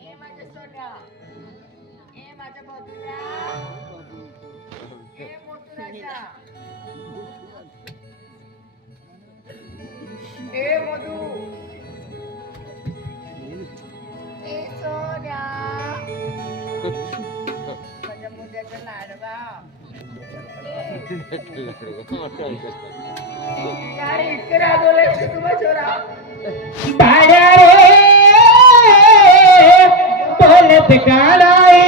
ए माझ्या सोन्या, ए माझ्या बाजूला, ए मोठू राजा, ए मधू, ए सोन्या, माझ्या मुद्द्याचा लाडवा. यार इतके रागवले तू माझ्यावर. भाड्या रे बोलत काळाई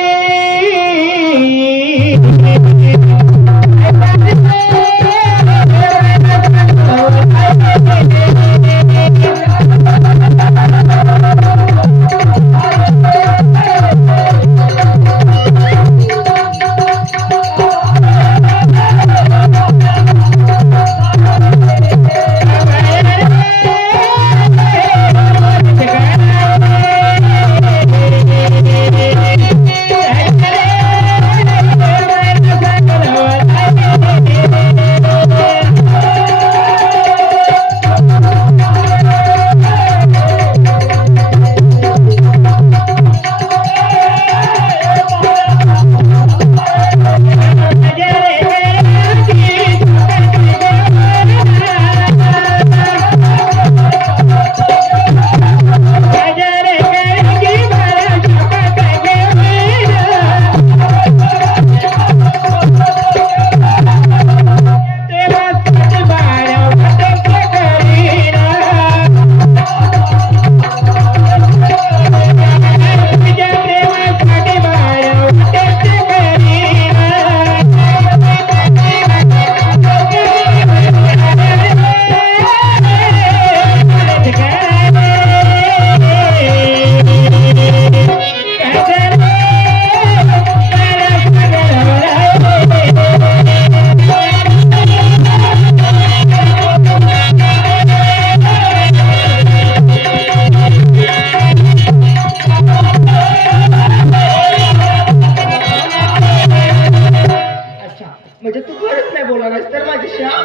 म्हणजे तू खरंच नाही बोलणार तर माझ्याशी. हा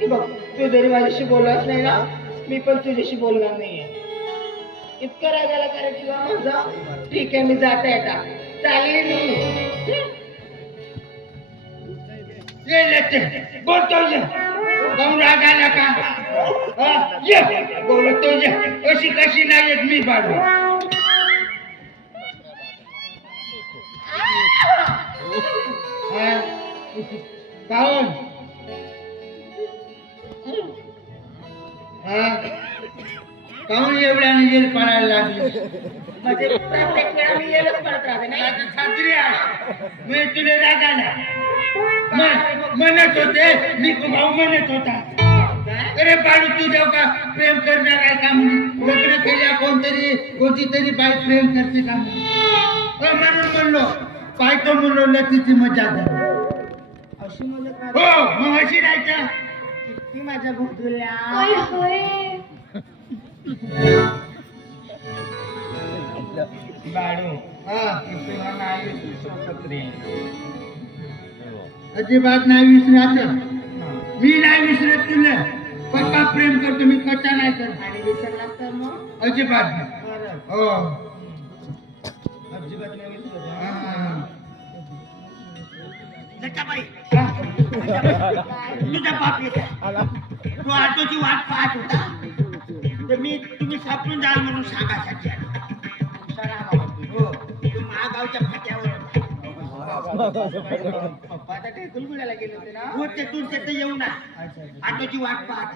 हे बघ, तू जरी माझ्याशी बोललाच नाही ना, मी पण तुझ्याशी बोलणार नाहीये. इतकं रागायला कारण किंवा माझा ठीक आहे, मी जाते आता, चालेल मी. बोलतो रागायला का बोलतो कशी कशी नाही येत मी पाडू. काऊन काऊन एवढ्याने येल पडायला लागली. म्हणजे प्रत्येक वेळा मी येलच पडत राहते नाही. खात्री आहे मी तुला रागायला म्हणत होते, मी भाऊ म्हणत होता. अरे बाळू तू देव का प्रेम करणार आहे का म्हणून, लग्न केल्या कोणतरी कोणती तरी बाई प्रेम करते का म्हणून म्हणलो पाहतो म्हणलो लतीची मजा झाली. अशी मजा हो मग अशी राहायचं. किती माझ्या भुतुल्या. बाळू अजिबात नाही विसरायचं. मी नाही विसरत तुला. पक्का प्रेम करतो मी, कच्चा नाही करत. आणि विसरलास तर मग अजिबात नाही. खरंच. हो अजिबात नाही विसरत. लटाबाई तुझा बाप तू ऑटोची वाट पाहत होता तर मी तुम्ही सापडून जाल म्हणून सांगायसाठी हो. तू महागावच्या फाट्यावर पप्पा आता टेकुलगुड्याला गेले होते ना. हो तेथून तिथे येऊ ना. ऑटोची वाट पाहत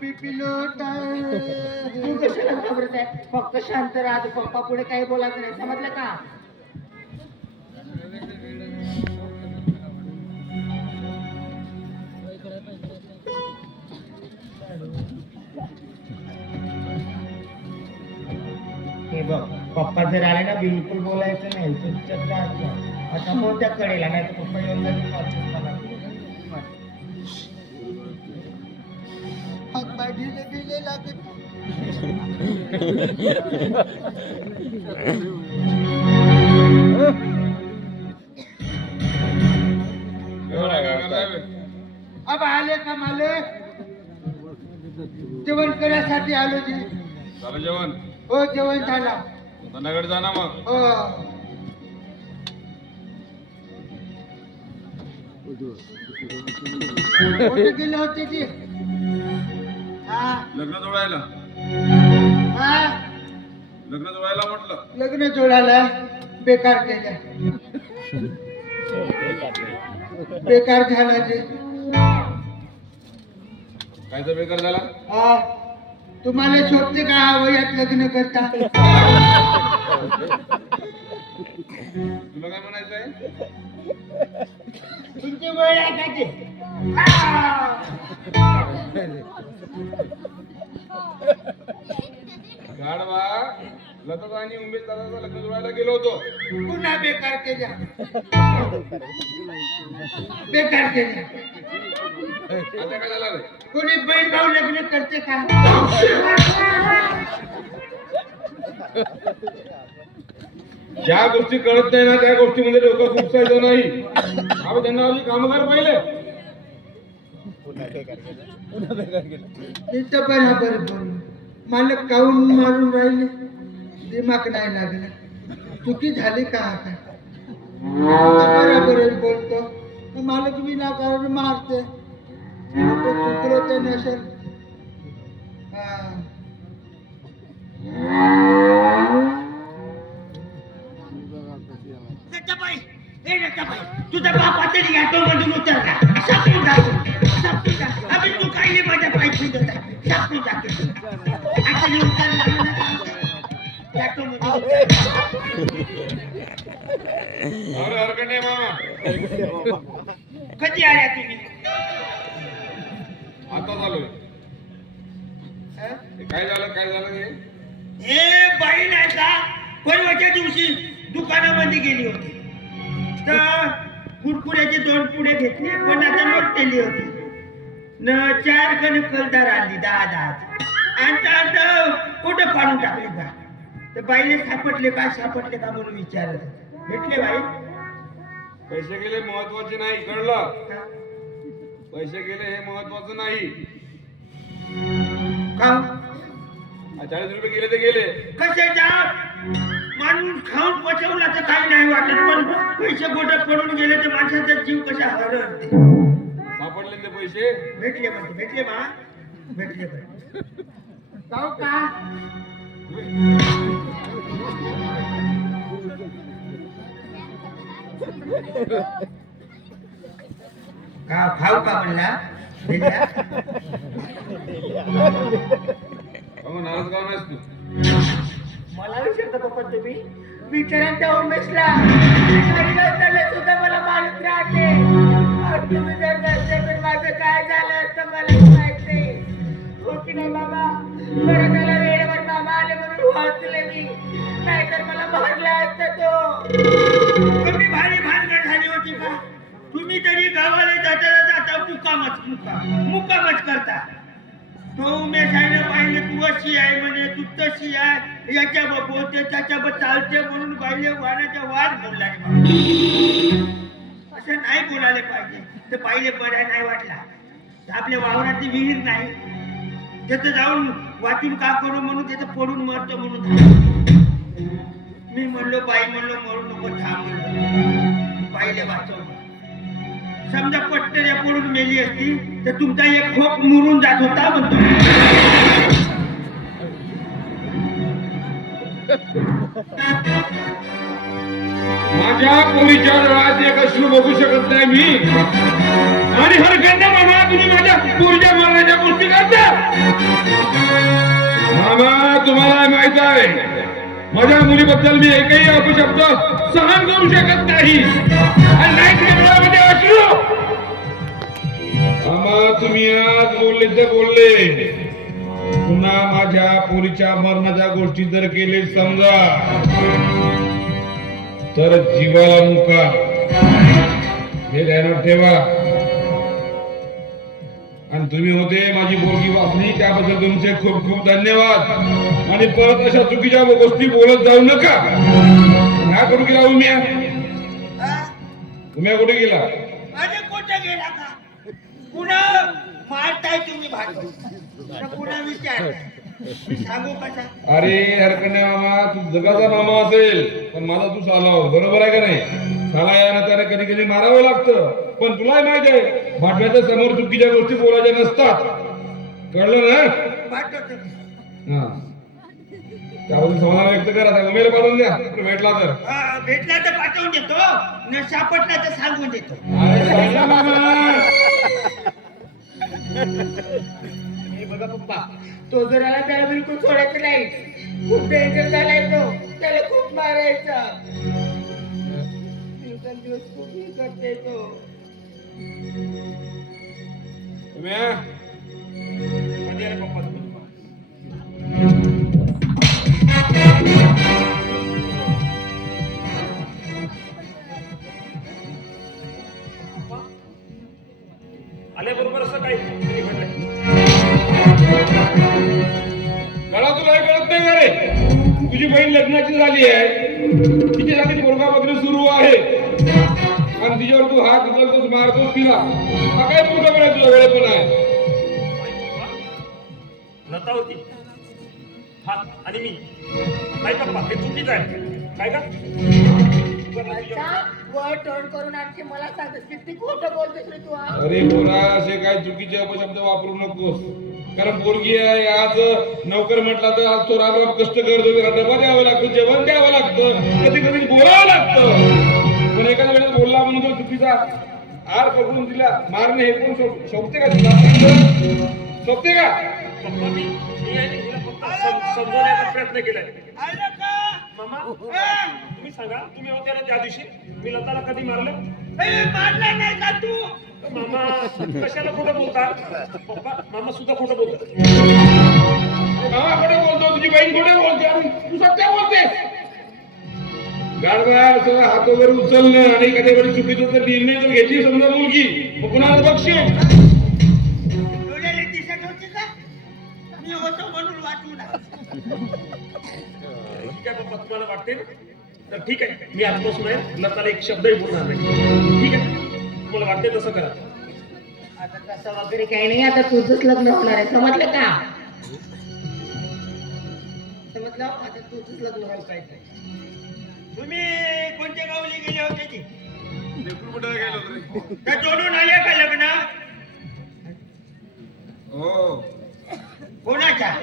पिपिलो तू कशाला घाबरत आहे? फक्त शांत राहा. पप्पा पुढे काही बोलायचं नाही, समजलं का? हे बघ पप्पा जर आले ना बिलकुल बोलायचं नाही, चुपचाप राहायचं. आता कोणत्या कडेला नाही तर पप्पा येऊन जातील बाबा आले का मालक? जेवण करायसाठी आलो जी. झालं जेवण? हो जेवण झाला. संध्याकाळी जा ना मग. हो कुठे गेले होते जी? हा लग्न जोडायला. हा लग्न जोडायला म्हटलं. लग्न जोडायला बेकार केल्या. बेकार झाला जी. काय तर बेकार झाला? हा तुम्हाला शोभते का हा वयात लग्न करता? तुला काय म्हणायचंय? तुमची वय आहे का ते? गाढवा, लता आणि उमेश दादाचं लग्न जोडायला गेलो होतो. पुन्हा बेकार केल्या. बेकार केल्या. आता काय झालं रे? कोणी बहीण भाऊ लग्न करते का? ज्या गोष्टी कळत नाही ना त्या गोष्टीमध्ये डोकं खुपसायचं नाही. आम्ही त्यांना आधी कामगार पाहिले. इथं बरोबर बोल. मालक काऊन मारून राहिले? दिमाग नाही लागला. चुकी झाली का आता? बरोबर बोलतो. मालक विनाकारण मारते. तो चुकलो ते नसेल. तुझा बाप आता ऑटो मधून उतरला. सापडून जा. अभी तू काही नाही माझ्या पाय फुटत आहे. सापडून जा. आता मी उतरला ऑटो मधून. अरे हरकत मामा. कधी आल्या तुम्ही? आता झालोय. काय झालं हे? हे बाई नाही का परवाच्या दिवशी दुकानामध्ये गेली होती. तर कुरकुऱ्याचे 2 पुढे घेतले. पण आता नोट केली होती न 4 कण कलदार आणली 10 आणि आता कुठं पाडून टाकले का? तर बाईने सापडले का म्हणून विचारत. भेटले बाई? पैसे गेले महत्वाचे नाही, कळलं? पैसे गेले हे महत्वाचं नाही. का 40 रुपये गेले ते गेले. कशाच्या? माणूस खाऊन पचवला तर काही नाही वाटत, पण पैसे गोट्यात पडून गेले तर माणसाचा जीव कशा हरवते. सापडले ते पैसे? भेटले मा भेटले जाऊ का? खाऊ का म्हणला? नाराज का नाहीस तू? मला विचारता पप्पा तुम्ही? विचारा त्या उमेशला. सुद्धा मला मालूम राहते. तुम्ही जर नसते तर माझं काय झालं असतं मला माहित नाही. हो की नाही बाबा? बरं त्याला वेळेवर मामा आले म्हणून वाचले मी. नाहीतर मला मारला असतं तो. तुम्ही भारी भानगड झाली होती का? तुम्ही तरी गावाला जाता मुक्कामच करता. तो उमेशाने पाहिजे तू अशी आहे म्हणे, तू तशी आहे, याच्या बोलते त्याच्या चालते म्हणून बाईले वाण्याच्या वाद बोलला. असं नाही बोलायला पाहिजे. तर पाहिले बऱ्या नाही वाटला. आपल्या वावरातली विहीर नाही त्याचं जाऊन वाचून का करू म्हणून त्याचं पडून मरतो म्हणून मी म्हणलो बाई मरू नको थांब म्हणलो. बाईले वाचव. समजा पट्टऱ्या पडून मेली असती तर तुमचा एक खोप मुरून जात होता म्हणतो. माझ्या पोरीच्या डोळ्यात एक अश्रू बघू शकत नाही मी. आणि हरकत नाही मामा, तुम्ही माझ्या पोरीच्या मरण्याच्या गोष्टी करता. मामा तुम्हाला माहित आहे माझ्या मुलीबद्दल मी एकही अपशब्द सहन करू शकत नाही. आणि नाही डोळ्यामध्ये अश्रू. मामा तुम्ही आज बोलले तर बोलले, पुन्हा माझ्या पोरीच्या मरणाच्या गोष्टी जर केले समजा तर जीवाला मुका. हे ध्यानात ठेवा. आणि तुम्ही होते माझी पोरगी वाचली त्याबद्दल तुमचे खूप खूप धन्यवाद. आणि परत अशा चुकीच्या गोष्टी बोलत जाऊ नका. काय करू गेला उम्या? उम्या कुठे गेला? कुठे गेला का? पुन्हा मारताय तुम्ही भाटो पुन्हा विचार सांगू कसा अरे हरकणे मामा तू जगाचा मामा असेल पण माझा तू सालाव बरोबर आहे का नाही साला या नात्याने कधी कधी मारावं लागतं पण तुलाही माहित आहे भाटव्याच्या समोर चुकीच्या गोष्टी बोलायच्या नसतात कळलं ना भाटो हा त्याबद्दल समाधान व्यक्त करा त्या उमेला पाठवून द्या भेटला तर भेटला तर पाठवून देतो न सापडला तर सांगून देतो अरे सांगा मामा हे बघा पप्पा तो जर आला त्याला बिलकुल सोडायचं नाही खूप डेंजर झालाय तो त्याला खूप मारायचा दिवसेंदिवस खूप हे करते तो उम्या, कधी आले पप्पा तुम्ही? आल्याबरोबर असं काही घडलंय कळा तुला हे कळत नाही का रे तुझी बहीण लग्नाची झाली आहे तिच्यासाठी पोरगा बघणं सुरू आहे आणि तिच्यावर तू हात उचलतोस मारतोस तिला हा काय पोरगा बघा तुझा वेळ पण आहे लता होती हात आणि मी नाही पप्पा हे चुकीचं आहे काय का अच्छा वर तोंड करून आणखी मला सांगतेस किती खोटं बोलतेस रे तू हा अरे पोरा असे काही चुकीचे अपशब्द वापरू नकोस कारण पोरगी आहे आज नोकर म्हटला तर आज तो राम कष्ट करतो त्याला डबा द्यावं लागतं जेवण द्यावं लागतं कधी कधी बोलावं लागतं पण एखाद्या वेळेस बोलला म्हणून तो चुकीचा आर पकडून दिला मारणे हे कोण शोभते का तुला शोभते का पप्पा मी आहे ना, हिला फक्त समजवण्याचा प्रयत्न केलाय आलं का मामा तुम्ही सांगा तुम्ही होते ना त्या दिवशी मी लताला कधी मारलं मारला नाही का तू मामा कशाला खोटं बोलता पप्पा मामा सुद्धा खोटं बोलतात मामा खोटे बोलतो तुझी बहीण खोटे बोलते आणि तू सत्य बोलतेस गाडवा असं हात वगैरे उचलणं आणि एखाद्या वेळी चुकीचं जर निर्णय जर घेतली समजा मुलगी मग कुणाला बक्षील डोळ्याला दिसत होती का मी होतो म्हणून वाचू ना ठीक आहे पप्पा तुम्हाला वाटते ना? तर ठीक आहे मी आजपासून आहे लताला एक शब्दही बोलणार नाही ठीक आहे तुम्हाला वाटते तसं करा आता तसं वगैरे काही नाही आता तुझंच लग्न होणार आहे समजलं का समजलं आता तुझंच लग्न व्हायला पाहिजे तुम्ही कोणत्या गावली गेले होते की कुठे गेलो रे त्या जोडून आले का लग्न हो कोणाच्या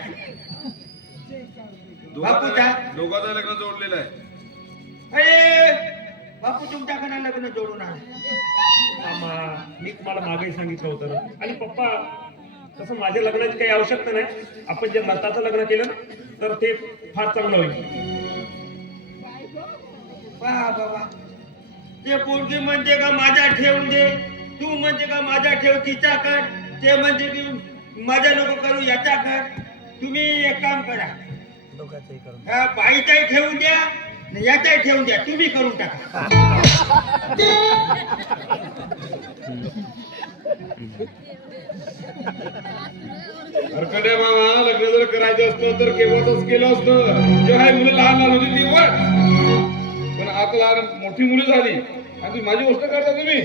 बापूचा दोघांचं लग्न जोडलेलं आहे अरे बापू तुमच्याकडे लग्न जोडून आले मामा मी तुम्हाला मागे सांगितलं होतं ना आणि पप्पा तसं माझ्या लग्नाची काही आवश्यकता नाही आपण जर लताचं लग्न केलं ना, तर ते फार चांगलं होईल वा बाबा ते पोरगी म्हणते का माझ्या ठेवून दे तू म्हणते का माझ्या ठेव तिचा कर ते म्हणते की माझ्या नको करू याचा कर तुम्ही एक काम करा बाईचाही ठेवून द्या आणि याचाही ठेवून द्या तुम्ही करून टाका हरकड्या मामा लग्न जर करायचं असतं तर केव्हाच केलं असतं जेव्हा ही मुलं लहान लहान होती तेव्हा पण आता लहान मोठी मुलं झाली आणि तुम्ही माझी गोष्ट करता तुम्ही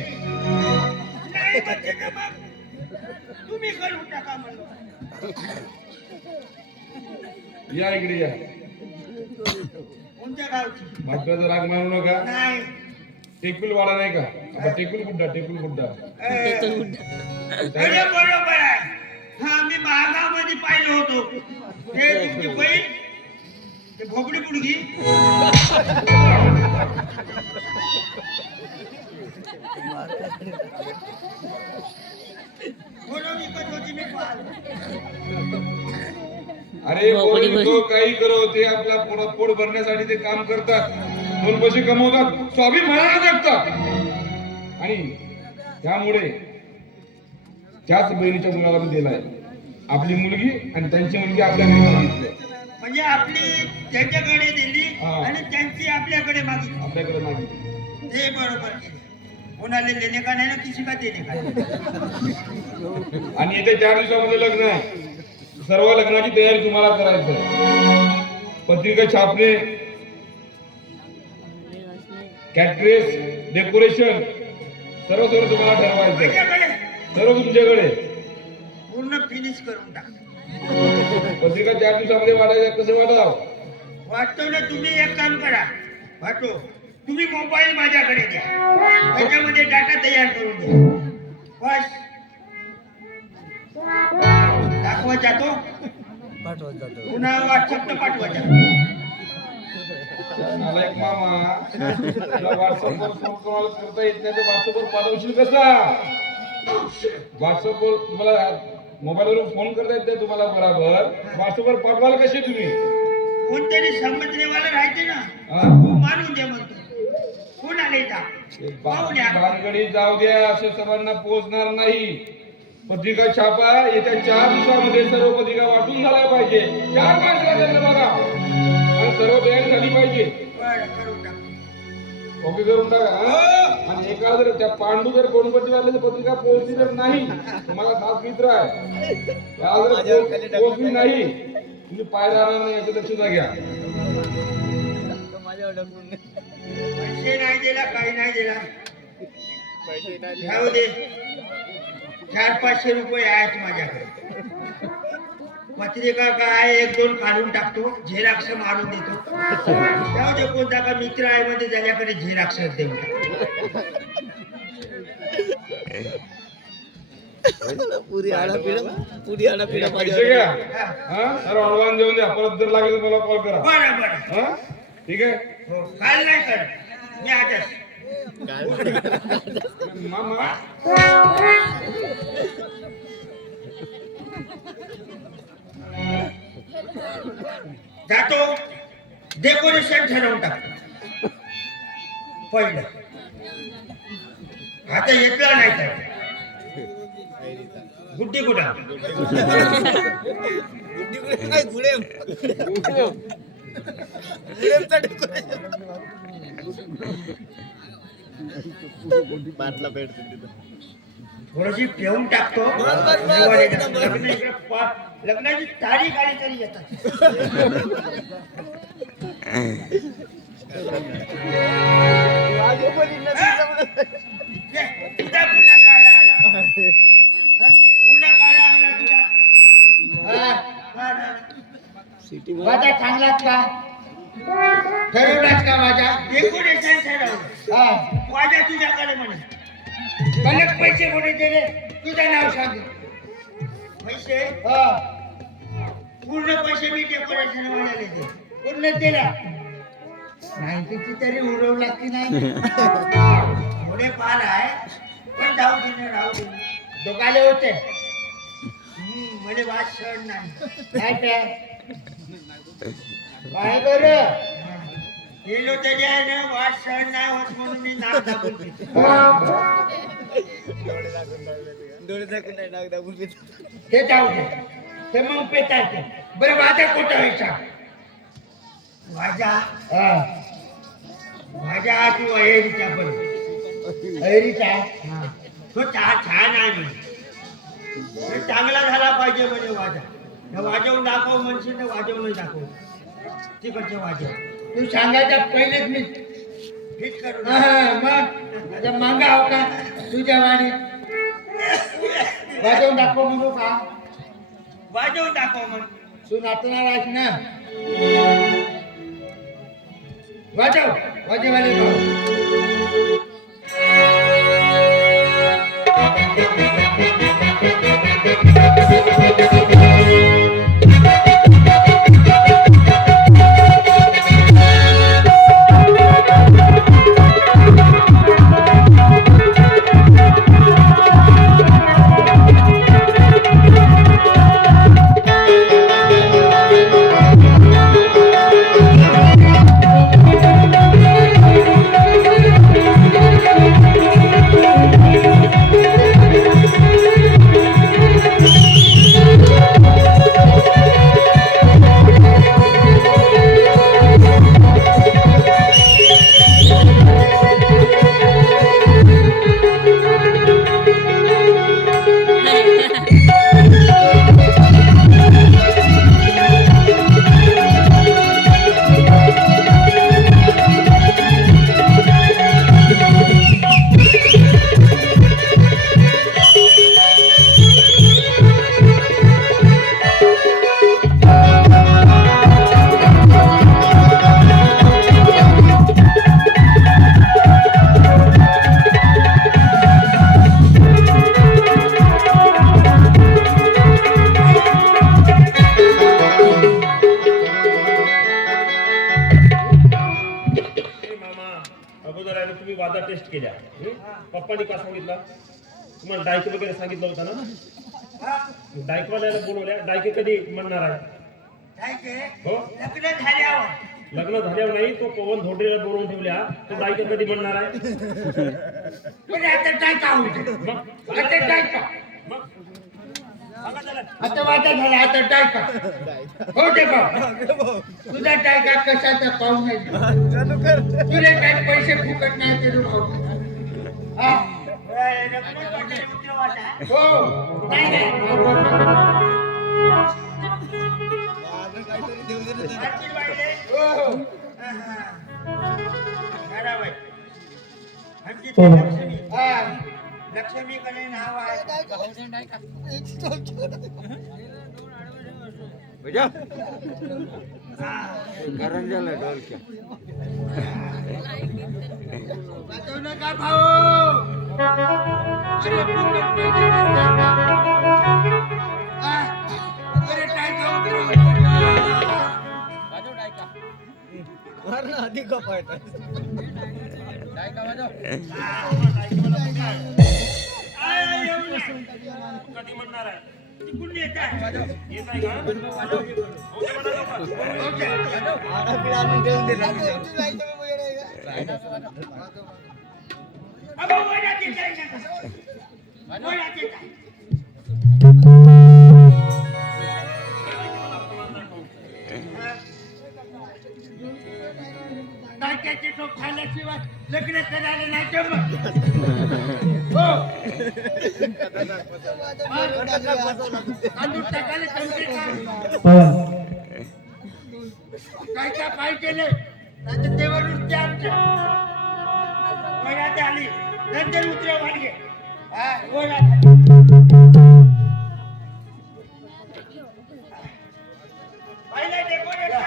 नाही म्हणते का मग तुम्ही करून टाका म्हणून या इकडे या कोणत्या गावची भाजपाचा राग मानू नका नाही टेकुल वाडा नाही का आता टेकुल गुड्डा अरे बरोबर आहे हा मी महागामध्ये पाहिलं होतो ते तुमची बहीण ते भोपडी मुलगी म्हणून विकत होती मी अरे पोरं तो काही करो ते आपला पोट भरण्यासाठी ते काम करतात दोन पैसे कमवतात स्वाभिमानाने जगतात आणि त्यामुळे त्याच बहिणीच्या मुलाला मी दिलाय आपली मुलगी आणि त्यांची मुलगी आपल्या घरी मागितली म्हणजे आपली त्यांच्याकडे दिली हा. आणि त्यांची आपल्याकडे मागितली आपल्याकडे मागितली ते बरोबर केले कोणाला देणे का नाही ना किसी का देणे का नाही. आणि येत्या 4 दिवसामध्ये लग्न आहे सर्व लग्नाची तयारी तुम्हाला करायची आहे पत्रिका छापणे कॅटरेस डेकोरेशन सर्व तुम्हाला ठरवायचं आहे. माझ्याकडे सर्व तुमच्याकडे. पूर्ण फिनिश करून टाक. पत्रिका 4 दिवसामध्ये वाटायच्या, कसं वाटावं? वाटतो ना. तुम्ही एक काम करा, वाटो तुम्ही मोबाईल माझ्याकडे द्या, त्याच्यामध्ये डाटा तयार करून द्या. बस दाखवायचा तो पुन्हा व्हॉट्सअपला पाठवायचा. मला एक मामा, तुला व्हॉट्सअपवर फोन कॉल करता येत नाही तर व्हॉट्सअपवर पाठवशील कसा? व्हॉट्सअपवर तुम्हाला मोबाईलवरून फोन करता येत नाही तुम्हाला बरोबर, व्हॉट्सअपवर पाठवाल कसे तुम्ही? कोणतरी समजण्यावाला राहते ना, हा? मारून द्या म्हणतो. कोण आले पाहून या. भानगडी जाऊ द्या, असे सर्वांना पोहोचणार नाही. पत्रिका छापा, येत्या 4 दिवसामध्ये सर्व पत्रिका वाटून झाल्या पाहिजे. 4 माणसाला त्यांना बघा आणि सर्व तयारी झाली पाहिजे. बरं, करून टाक. ओके करून टाका. हा? आणि एका जर त्या पांडू जर कोणपतीवाल्याची पत्रिका पोहोचली तर नाही, तुम्हाला खास मित्र आहे, त्या जर पोहोचली नाही तुम्ही पाय राहणार नाही, याचं दक्षता घ्या. पैसे नाही दिला, काही नाही दिला, राहू दे. 400-500 रुपये आहेत माझ्याकडे. पत्रिका काय 1-2 काढून टाकतो, झेरॉक्स मारून देतो. जाऊ दे, कोणता का मित्र आहे मध्ये त्याच्याकडे झेरॉक्स देऊन पैसे घ्या. हा? तर ऑडवान्स देऊन द्या, परत जर लागेल तर मला कॉल करा. बरं बरं. हा? ठीक आहे. हो, काल नाही कर, मी आजच. मामा जातो, डेकोरेशन ठरवून टाकतो पहिलं. आता येतला नाही तर गुड्डी कुठं? थोडीशी ठेवून टाकतो. लग्नाची तारीख आली तरी येतात. तुझा पुन्हा काळा आला. पुन्हा काळा आला तुझा. माझा चांगलाच का ठरवलाच का? माझ्या डेकोरेशन ठरवलं. माझ्या तुझ्याकडे म्हणे कलक पैसे कोणी दिले? तुझं नाव सांग. पैसे पूर्ण पैसे मी डेकोरेशन वाल्याला दिले. पूर्ण दिला नाही किती तरी उडवला की नाही? थोडे पार आहे पण जाऊ दे, राहू दे. दोघाले होते म्हणजे वाद सहन नाही. काय बरं गेलो त्याच्या आहे ना, वाद सहन नाही होत म्हणून मी नाक दाबून ते जाऊ दे, ते मग पेता येते. बरं माझा कुठं व्हायचा? माझ्या किंवा एरीचा पण एरीचा तो छान आहे. चांगला झाला पाहिजे म्हणजे वाजा वाजवून दाखव म्हणशील तर वाजवून दाखव. तिकडचे वाजव तू सांगायच्या पहिलेच मी फिट करू. मग मांगा हो का तुझ्या वाणी वाजवून दाखव म्हणू का? वाजवून दाखव मग तू नाचणार आहेस ना. वाजव वाजेवाले भाऊ. ऍडजस्ट केल्या. पप्पानी का सांगितलं तुम्हाला? डायक वगैरे सांगितलं होतं ना? डायकवाल्याला बोलवल्या. डायके कधी म्हणणार आहे? हो, लग्न झाल्यावर नाही. तो पवन धोंडेला बोलवून ठेवल्या. तो डायके कधी म्हणणार आहे? आता टायका होते. मग आता टायका. मग सांगा त्याला. आता वाटा झाला. आता टायका हो दे बाबा. तुझा टायका कशाचा पाहू नाही. तुला काय पैसे फुकट नाही ते हो नाही लक्ष्मीकडे नाव आहे. वाजवू नका भाऊ. अरे फुकट पैसे अरे टायका कधी म्हणणार आहे? तिकडून येत आहे. येत आहे का? ओके म्हणा टाक्याचे टोक खाल्ल्याशिवाय लग्न करायला नाही जमत. हो तांदूळ टाकायला जमते का? काय काय पाय केले तर तेवर नुसते आमच्या वयात आली नंतर उतरे वाढगे. पहिला डेकोरेशन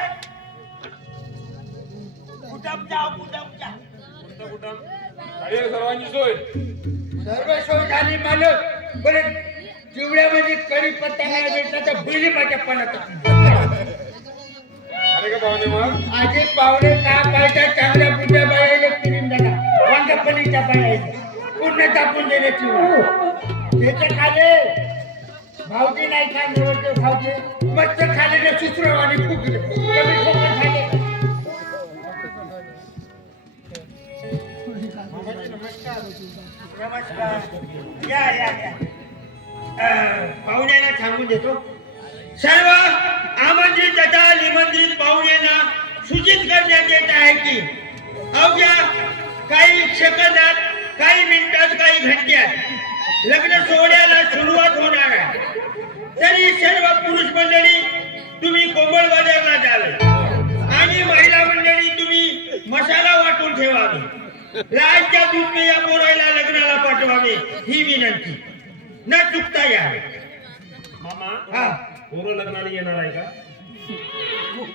कुठं आहे सर्वांची सोय. सर्व सोय झाली मालक. बरं चिवड्यामध्ये कढीपत्ता नाही भेटला तर बिली माझ्या पडत. अरे का पाहुणे मग आधी पावडे का पाहिजे चांगल्या पुढच्या बायाला फिरून झाला. वांगपल्लीच्या बाया पूर्ण तापून दिले चिवडा. त्याच्या खाले भावजी नाही खाल्ले भावजी मस्त खाल्लेले सुसरवाणी फुकले. कमी फुकट खाले. नमस्कार. या या या. पाहुण्यांना सांगून देतो. सर्व आमंत्रित तथा निमंत्रित पाहुण्यांना सूचित करण्यात येत आहे की अवघ्या काही सेकंदात, काही मिनिटात, काही घंट्यात लग्न सोहळ्याला सुरुवात होणार आहे. तरी सर्व पुरुष मंडळी तुम्ही कोंबड बाजारला जाल आणि महिला मंडळी तुम्ही मसाला वाटून ठेवावे. राजच्या दूध या पोरायला लग्नाला पाठवावे ही विनंती. न चुकता यावे. मामा हा पोरं लग्नाला येणार आहे का?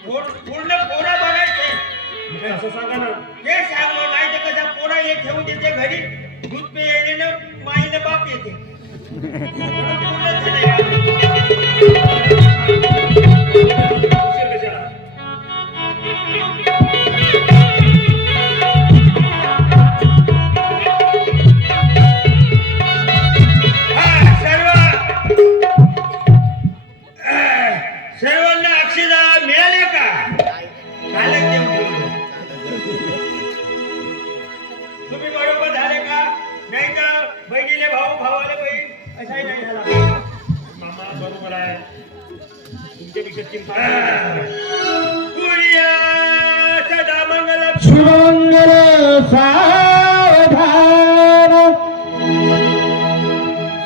पूर्ण पोरा बघायचे. मग असं सांगा ना. ते सांगलो नाही तर कसा पोरा हे ठेवून देते घरी. दूध पे येणे माईनं बाप येते. पूर्ण झालंय. उशीर कशाला? सर्वांना अक्षदा मिळाले का? तुम्ही बरोबर झाले का? नाही तर बहिणीले भाऊ, भावाला बहीण असाही नाही झाला. मामा बरोबर आहे. तुमच्यापेक्षा चिंता नाही. सदा मंगल सुमंगल सावधान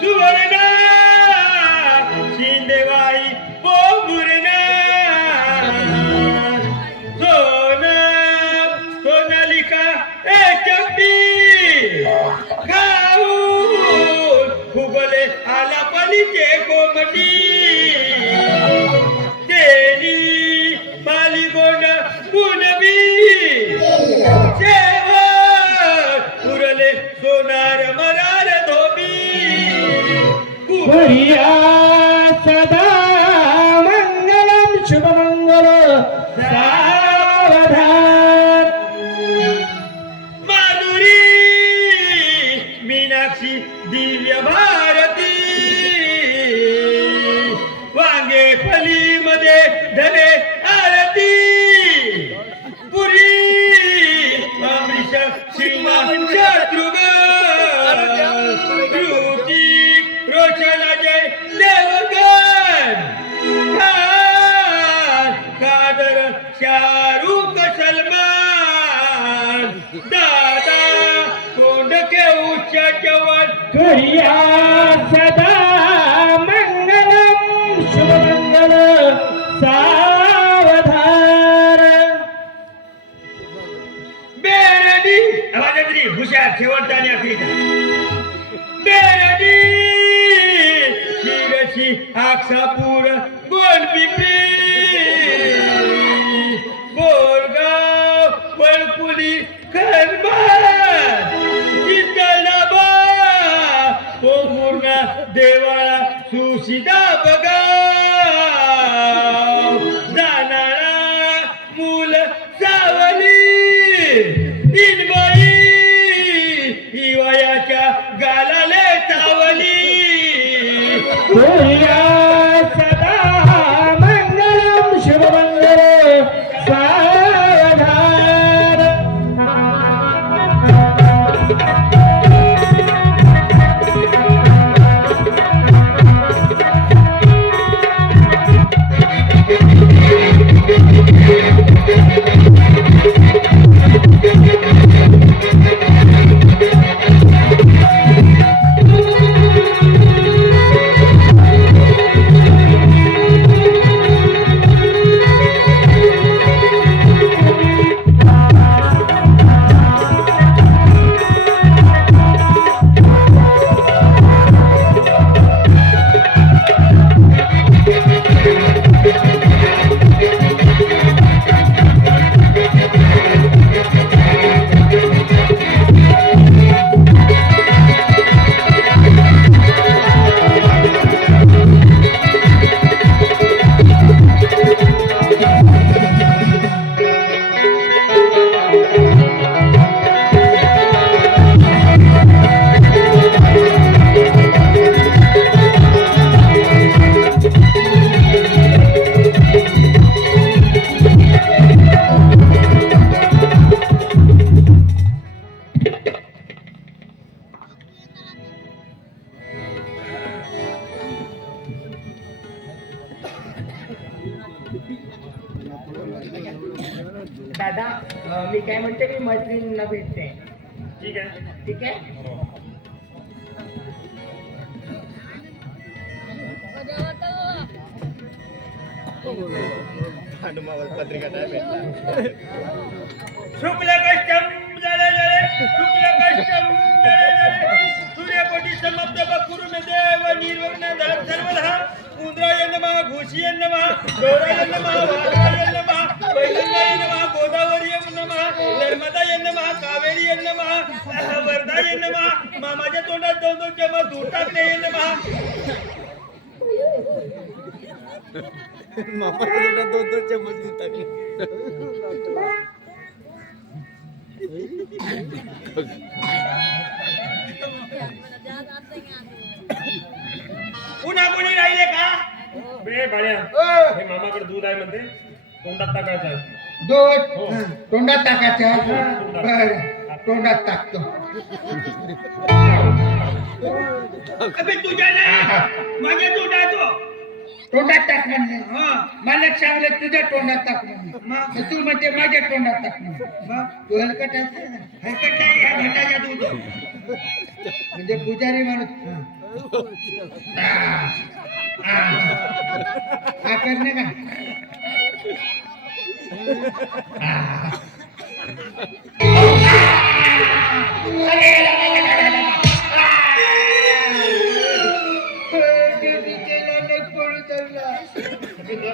सुवर्ण शिंदेवाई पोमुरना सोन सोनालिका ए चंपी खाऊन फुगले आला पलीचे कोमटी तेनी मालिगोंड पुनबी पुरले सोनार मरार धोबी प्रिया सदा मंगलम शुभमंगल सावधान माधुरी उच्चाच्या वर करिया सदा मंगलम शुभमंगल सावधान. बेरडी आवाजात्री हुशार शेवटचा आणि आखरीचा. बेरडी शिरशी आक्षापूर गोल पिपरी बोरगाव वळपुली खरबाद चितळाबा पोमुर्णा देवाळा सुशिदा बगाव जाणारा मूल सावली दिनबाई हिवायाच्या गालाले चावली. करिया सदा मंगलम शुभमंगल सावधान. दादा मी काय म्हणते मी मैत्रिणींना भेटते. ठीक आहे. ठीक आहे. शुक्ल कष्टम जळे जळे शुक्ल कष्टम जळे जळे सूर्यकोटी समब्द बकुरु मे देव निर्वग्न धर सर्वधा उंद्राय नमः घोषीय नमः गौराय नमः वाराय नमः वैगंगाय नमः गोदावरी नमः नर्मदाय नमः कावेरी नमः वर्धाय नमः मामाच्या तोंडात दोन दोन चमच दूध टाकले नमः. पुन्हा कोणी राहिले का? बे बाळ्या हे मामाकडे दूध आहे म्हणते तोंडात टाकायचं आहे. दूध तोंडात टाकायचं. बर तोंडात टाकतो. अबे तुझ्या नाही माझ्या तोंडात तोंडात टाक म्हणले. मला सांगलं तुझ्या तोंडात टाक म्हणले. तू म्हणते माझ्या तोंडात टाक म्हणले. तू हलकट आहे. हलकट आहे या घटाच्या दूध म्हणजे पुजारी माणूस. हा करणे का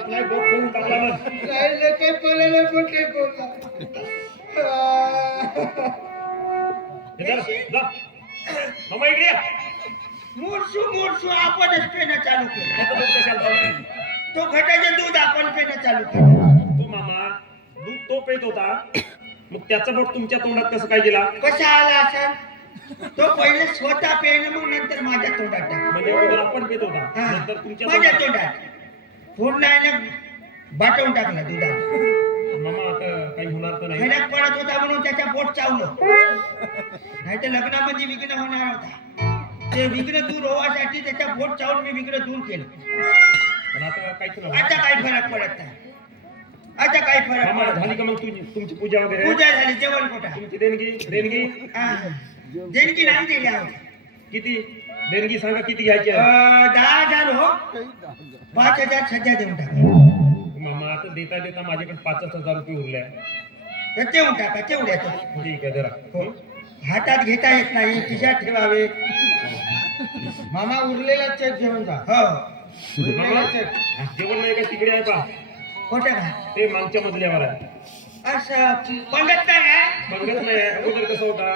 नाही बोट करून टाकला मामा इकडे या. मोडसू आपणच पेनं चालू केलं. आता दूध कशाला लावलं? तो घटाचे दूध आपण पेनं चालू केलं. तो मामा दूध तो पेत होता मग त्याचा बोट तुमच्या तोंडात कसं काय गेला? कसा आला असा तो पहिले स्वतः पेन मग नंतर माझ्या तोंडात टाक. म्हणजे अगोदर आपण पेत होता हा, नंतर तुमच्या माझ्या तोंडात. तोंडात पूर्ण आहे ना बाटवून टाकला दुधात. मामा आता काही होणार तर नाही. खड्यात पडत होता म्हणून त्याच्या पोट चावलं. नाही तर लग्नामध्ये विघ्न होणार होता. ते विघ्न दूर होण्यासाठी त्याच्या पोट चावून मी विघ्न दूर केलं. पण आता काहीच नाही. आता काही फरक पडत नाही. आता काही फरक मामा पडत झाली नाही. का मग तुमची पूजा वगैरे? पूजा झाली जेवण कोटा. तुमची देणगी हा. देणगी नाही दिली आहोत. किती देणगी सांगा, किती घ्यायची आहे? 10,000 हो. 5,000 सध्या देऊन टाका. मामा आता देता देता माझ्याकडे 5,000 रुपये उरले आहे. तर देऊन टाका तेवढ्याच. ठीक आहे, जरा हो. हातात घेता येत नाही, खिशात ठेवावे. मामा उरलेला चेक घेऊन जा. हो. मामा, जेवण नाही का तिकडे आहे पा? खोटं का? ते मागच्या मजल्यावर आहे. असं पंगत काय आहे? बघत नाही, अगोदर कसं होता,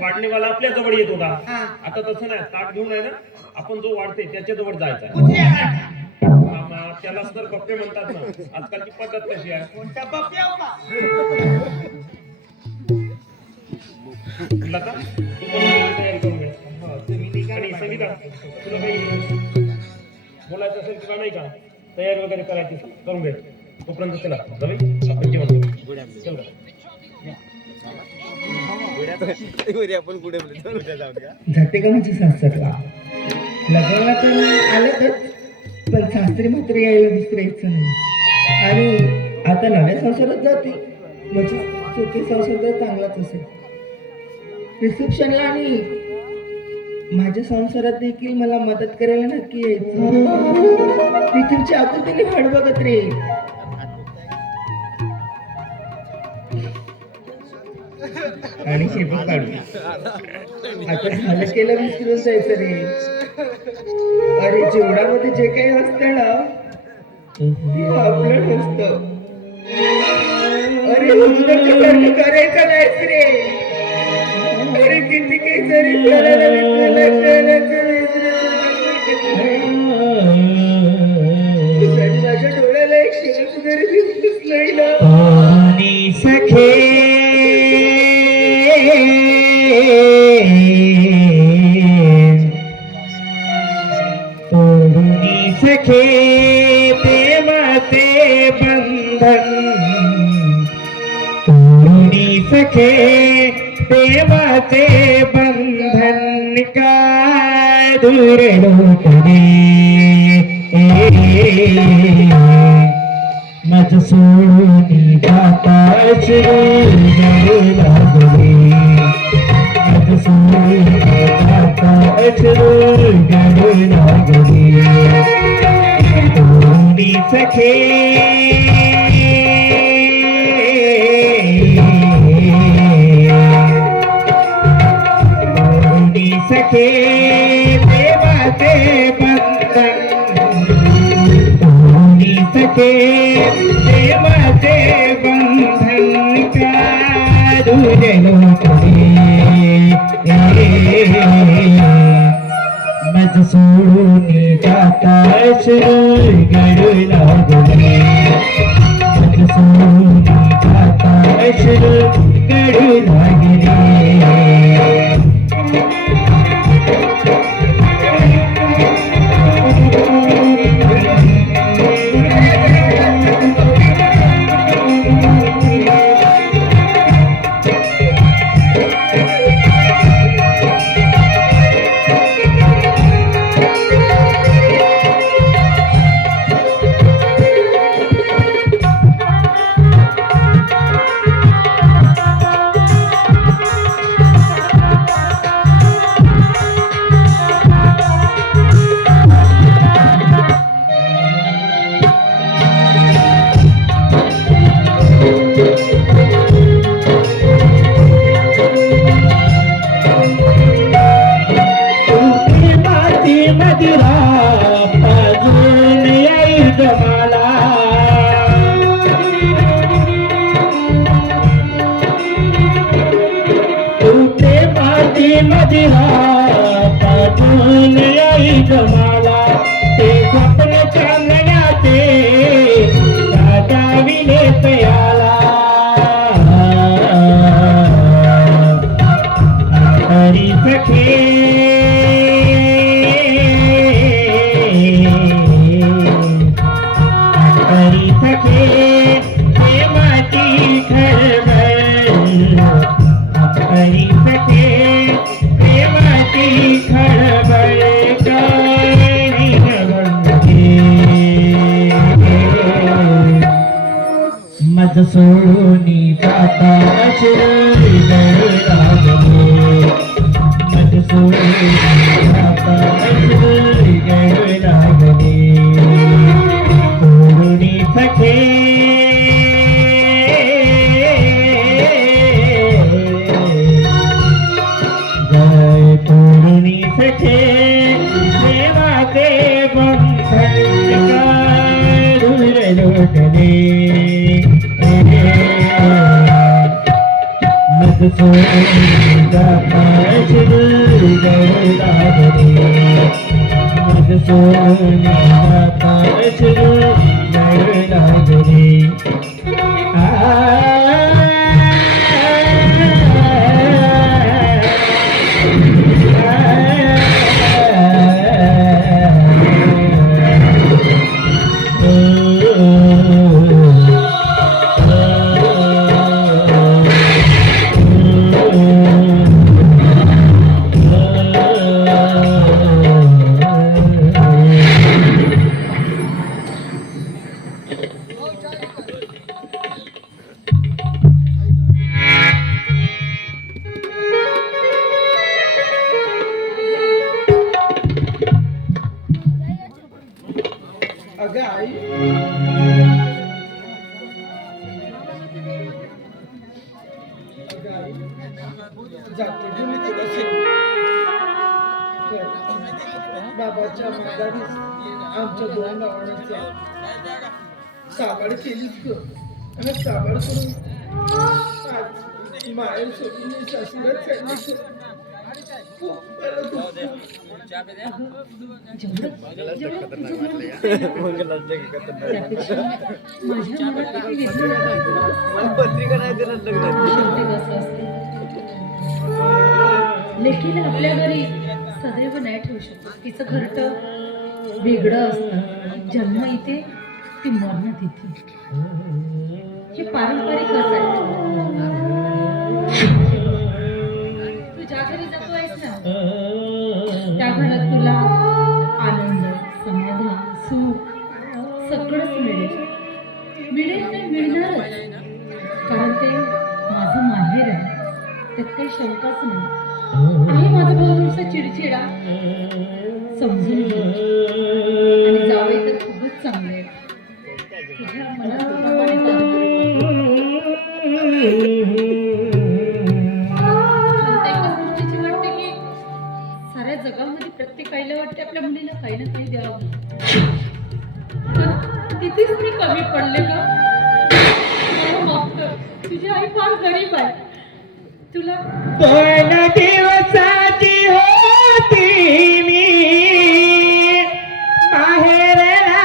वाढणीवाला आपल्या जवळ येत होता. हा. आता तसं नाही, ताट घेऊन आहे ना, आपण जो वाढते त्याच्या जवळ जायचा आहे. कुठली आहे का? मामा, त्यालाच तर गप्पे म्हणतात ना. आजकालची पद्धत कशी आहे? कोणता बप्पे हो का? लता, तू पण तयारी करून घे. आणि संगीता, तुला काही बोलायचं असेल तुला नाही का, तयारी वगैरे करायची करून घे. तोपर्यंत चला रवी, आपण जेवण करू. चल रे. जाते का म्हणजे सासरला लग्नाला तर आलंच, पण सासरी मात्र यायला दुसऱ्याचं नाही. आणि आता नव्या संसारात जाते म्हणजे सुखी संसार तर चांगलाच असेल. रिसेप्शनला आणि माझ्या संसारात देखील मला मदत करायला नक्की यायचं. मी तुमच्या आकृतीने वाट बघत रे. आणि शेपूट काढू आता झालं केलं विसरून जायचं रे. अरे जेवणामध्ये जे काही असतं ना ते आपलं नसतं. अरे कर्म करायचं नाहीच रे. अरे किती काही जरी करायला माझ्या डोळ्याला एक शेवट जरी दिसतच नाही ना. सखे तोडुनी सखे प्रेमाचे बंधन. तोडुनी सखे प्रेमाचे बंधन काय दूर लोटणे. मज सोडून जाता श्री लागले. मज सोडून जाता श्री लागले. तोडी सखे तोडी सखे देवाचे बंधन. तोडी सखे देवाचे बंधन का दूर लोटले. मज सोडून जाता श्री गडू लागले. मज सोडून जाता श्री गडू लागले. मदिरा पाजून येईल जमाला. तुझे माती मदिरा पाजून येईल जमाला. ते स्वप्न चांगण्याचे राजाविले तयाला. हरी सखे हरी सखे प्रेमाची खळबळ. हरी सखे प्रेमाची खळबळ काही नवलते. मज सोडून जाता श्री लागले. पूर्णी सखे देवाचे बंधन काय दूर लोटले मग सोनीचा पाय गौरावले मग सोनीचा पाय गौरावले अगं आई जाते घेऊन दिवस बाबाच्या माघारीच आमच्या दोन भावांचा साबाड केलीच ग आणि साबाड करून आज माहेर सोडून मी सासूलाच सांगितलं खूप बरं लेकीला आपल्या घरी सदैव नाही ठेवू शकतो. तिचं घरट वेगळं असतं. जन्म इथे ती मरण तिथे. हे पारंपरिक आहे. तू ज्या घरी जातो आहेस ना त्या घरात तुला आनंद समाधान सुख सगळंच मिळेल. मिळेल नाही मिळणारच. कारण ते माझं माहेर आहे. त्यात काही शंकाच नाही. आहे माझा भाऊ नुसता चिडचिडा समजून घे. आणि जावई तर खूपच चांगले आहे. तुझ्या मनाप्रमाणे एका गोष्टीची वाटते की साऱ्या जगामध्ये प्रत्येक आईला वाटते आपल्या मुलीला काही ना काही द्यावं. पण तिथेच मी कमी पडले का? मला माफ कर. तुझी आई फार गरीब आहे. तुला दोन दिवसाची होती मी माहेरला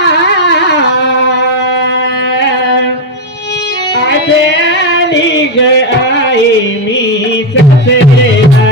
आज आली ग आई मी सासरेला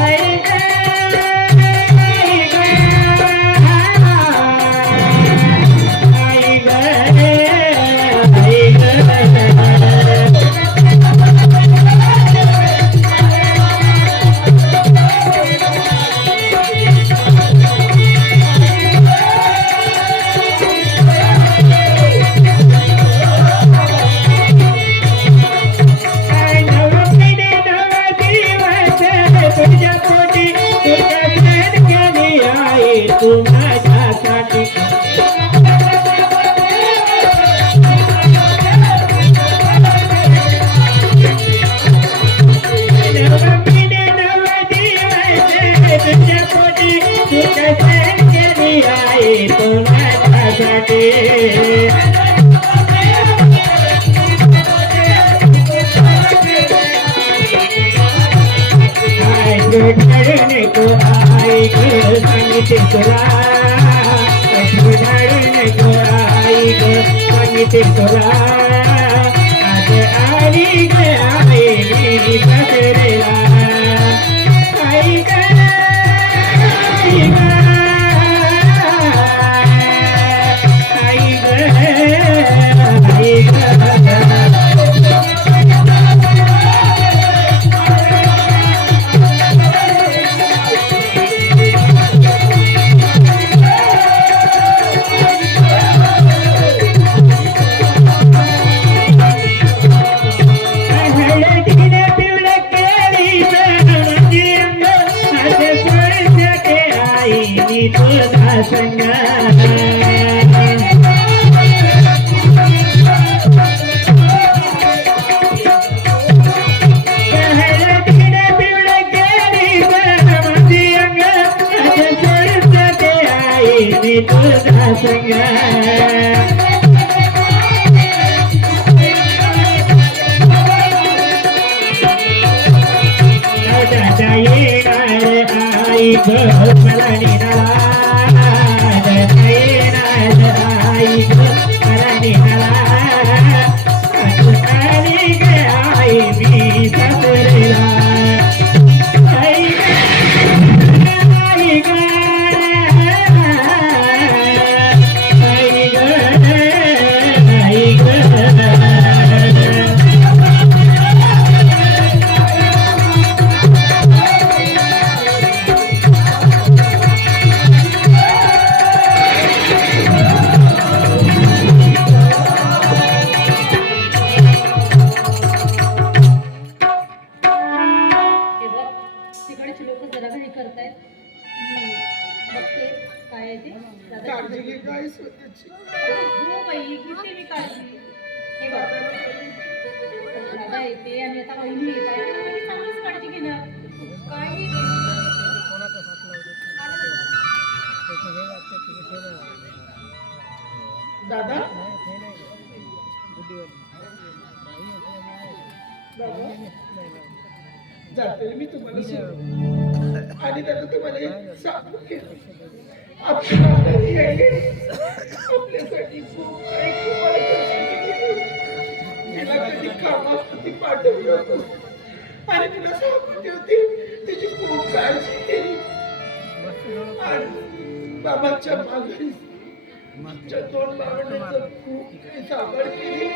आई ग आई ग आई ग आई ग आई ग निघाला आली ग आई मी सासरेला आई ग आई ग आई ग आई ग हे बघ तिकडचे लोक जरा घरी करतायत बघते काय आहे ते दादा काळजी घे काय स्वतःची. हो बाई किती मी काळजी हे बघ दादा येते आणि आता वहिनी येत आहे वहिनी चांगलीच काळजी घेणार काही दादा दादा जाते मी तुम्हाला सोडून. आणि दादा तुम्हाला एक सांगू की आपल्या घरी आहे. आपल्यासाठी खूप काही तुम्हाला कष्ट केले. तिला कधी कामासाठी पाठवलं होतं आणि तिला सांगून ठेवते तिची खूप काळजी केली आणि बाबाच्या माघारी आमच्या 2 भावंडांचं खूप काही सांभाळ केली.